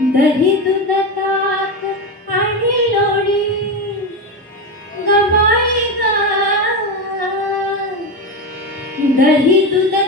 दही दूध ताक आणि लोणी. गबाई गा दही दूध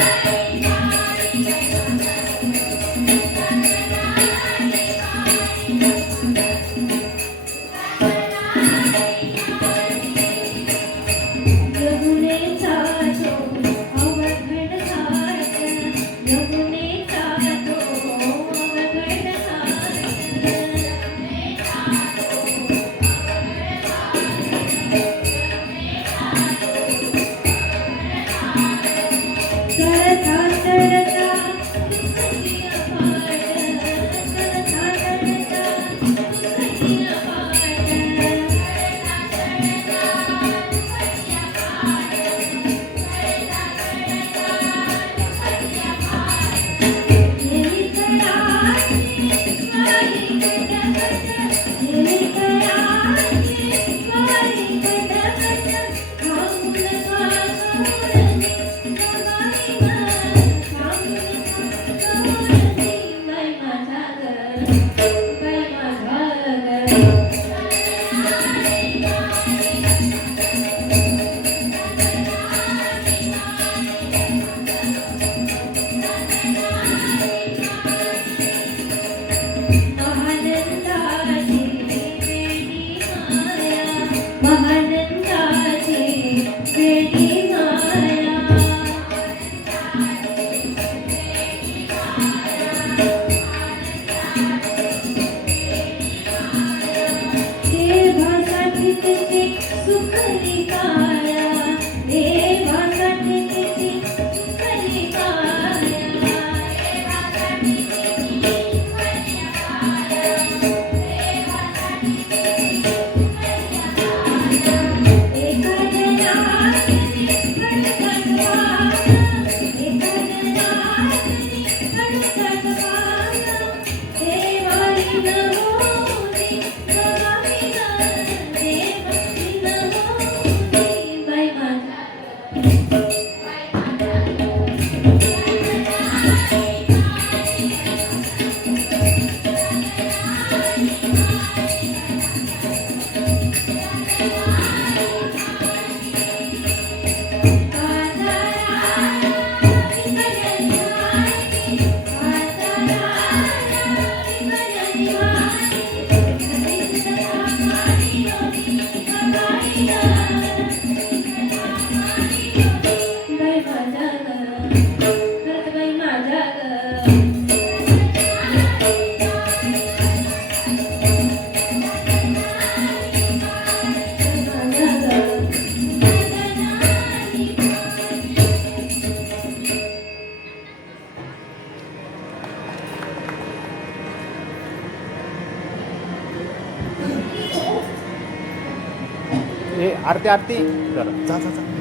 सुखरी का आरती आरती. जा जा.